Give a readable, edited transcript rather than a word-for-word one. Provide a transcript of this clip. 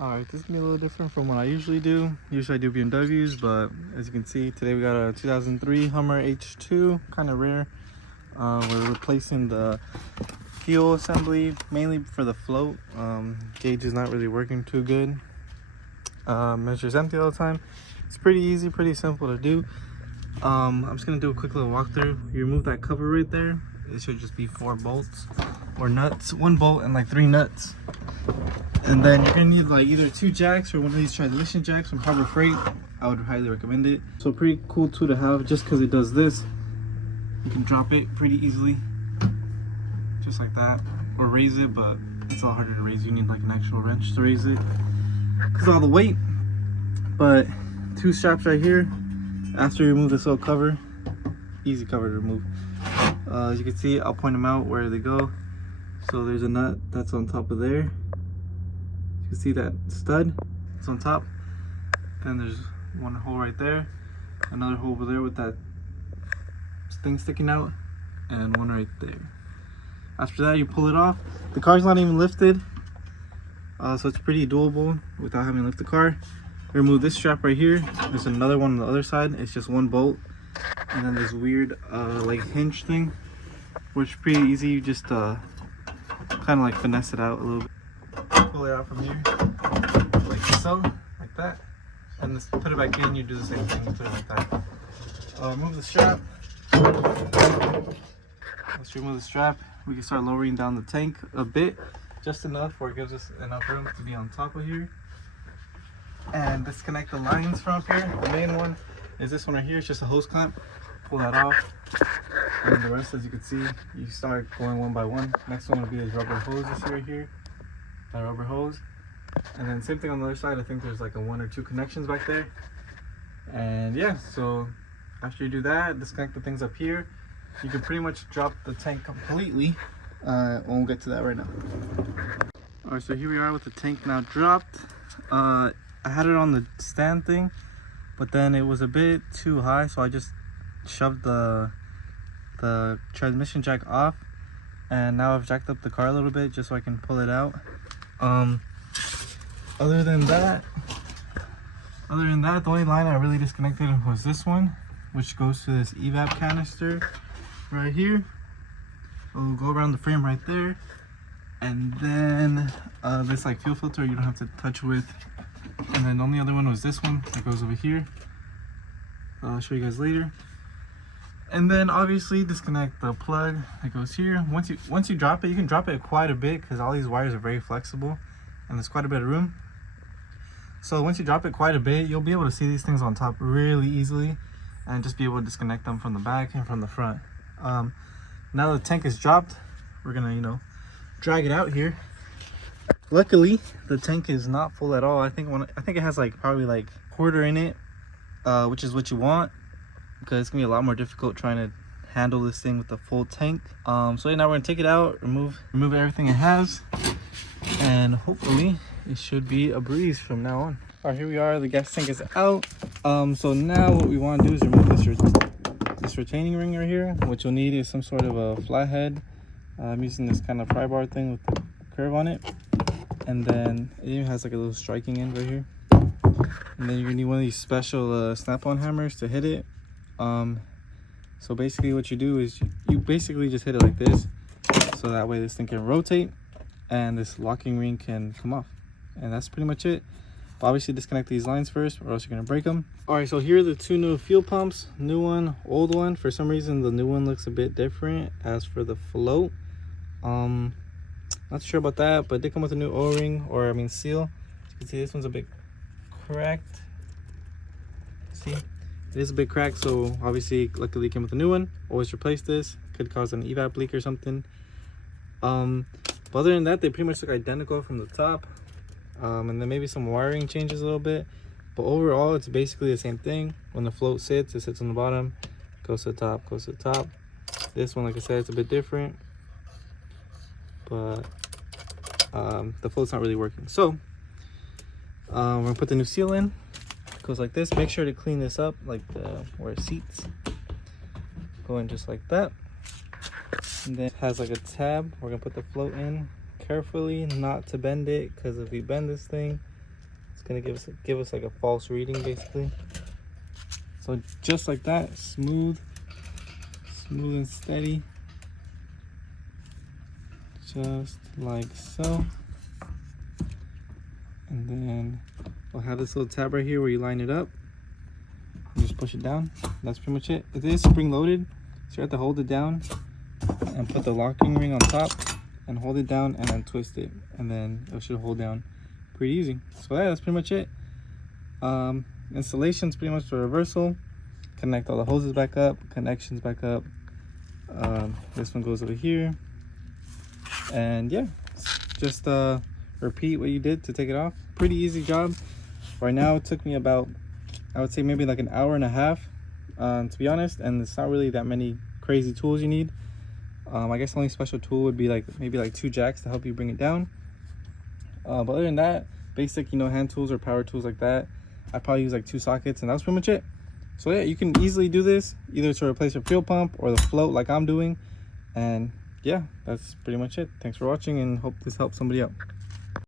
Alright, this is gonna be a little different from what I usually do. Usually I do BMWs, but as you can see, today we got a 2003 Hummer H2, kind of rare. We're replacing the fuel assembly, mainly for the float. Gauge is not really working too good. Measures empty all the time. It's pretty easy, pretty simple to do. I'm just gonna do a quick little walkthrough. You remove that cover right there. It should just be 4 bolts or nuts, 1 bolt and like 3 nuts. And then you're gonna need like either 2 jacks or one of these transmission jacks from Harbor Freight. I would highly recommend it. So pretty cool tool to have, just because it does this. You can drop it pretty easily, just like that, or raise it, but it's a lot harder to raise. You need like an actual wrench to raise it because of all the weight. But 2 straps right here. After you remove this little cover, easy cover to remove. As you can see, I'll point them out where they go. So there's a nut that's on top of there. You can see that stud, it's on top. Then there's one hole right there, another hole over there with that thing sticking out, and one right there. After that, you pull it off. The car's not even lifted, so it's pretty doable without having to lift the car. Remove this strap right here. There's another one on the other side. It's just 1 bolt, and then this weird like hinge thing, which is pretty easy. You just kind of like finesse it out a little bit. Pull it out from here, like so, like that, and just put it back in. You do the same thing, put it like that. Remove the strap. Let's remove the strap. We can start lowering down the tank a bit, just enough where it gives us enough room to be on top of here. And disconnect the lines from up here. The main one is this one right here. It's just a hose clamp. Pull that off, and the rest, as you can see, you start going one by one. Next one will be this rubber hose you see right here. That rubber hose, and then same thing on the other side. I think there's like a 1 or 2 connections back there. And yeah, so after you do that, disconnect the things up here. You can pretty much drop the tank completely. We'll get to that right now. All right, so here we are with the tank now dropped. I had it on the stand thing, but then it was a bit too high, so I just shoved the transmission jack off, and now I've jacked up the car a little bit just so I can pull it out. Other than that, the only line I really disconnected was this one, which goes to this evap canister right here. It'll go around the frame right there, and then this like fuel filter you don't have to touch with. And then the only other one was this one that goes over here. I'll show you guys later. And then obviously disconnect the plug that goes here. Once you drop it, you can drop it quite a bit because all these wires are very flexible and there's quite a bit of room. So once you drop it quite a bit, you'll be able to see these things on top really easily and just be able to disconnect them from the back and from the front. Now the tank is dropped, we're gonna drag it out here. Luckily the tank is not full at all. I think it has like probably like 1/4 in it, which is what you want, because it's gonna be a lot more difficult trying to handle this thing with the full tank. So now we're gonna take it out, remove everything it has, and hopefully it should be a breeze from now on. All right, here we are, the gas tank is out. So now what we want to do is remove this retaining ring right here. What you'll need is some sort of a flathead. I'm using this kind of pry bar thing with the curve on it, and then it even has like a little striking end right here. And then you're gonna need one of these special snap-on hammers to hit it. So basically what you do is you basically just hit it like this, so that way this thing can rotate and this locking ring can come off, and that's pretty much it. Obviously disconnect these lines first or else you're gonna break them. All right, so here are the 2 new fuel pumps, new one, old one. For some reason the new one looks a bit different. As for the float, not sure about that, but they come with a new o-ring, or I mean seal. As you can see, this one's a bit cracked. See, it is a bit cracked, so obviously luckily it came with a new one. Always replace this, could cause an evap leak or something. But other than that, they pretty much look identical from the top. And then maybe some wiring changes a little bit, but overall it's basically the same thing. When the float sits, it sits on the bottom, goes to the top, goes to the top. This one, like I said, it's a bit different, but the float's not really working. So we're gonna put the new seal in. It goes like this. Make sure to clean this up, like where it seats. Go in just like that. And then it has like a tab. We're gonna put the float in carefully, not to bend it, because if we bend this thing, It's gonna give us like a false reading basically. So just like that, smooth and steady, just like so. And then we'll have this little tab right here where you line it up and just push it down. That's pretty much it. It is spring loaded, so you have to hold it down and put the locking ring on top and hold it down and then twist it, and then it should hold down pretty easy. So yeah, that's pretty much it. Installation's pretty much the reversal. Connect all the hoses back up, connections back up. This one goes over here, and yeah, just repeat what you did to take it off. Pretty easy job. Right now it took me about, I would say maybe like an hour and a half, to be honest, and it's not really that many crazy tools you need. I guess the only special tool would be like maybe like 2 jacks to help you bring it down. But other than that, basic, you know, hand tools or power tools like that, I probably use like 2 sockets, and that's pretty much it. So yeah, you can easily do this either to replace your fuel pump or the float like I'm doing. And yeah, that's pretty much it. Thanks for watching, and hope this helps somebody out.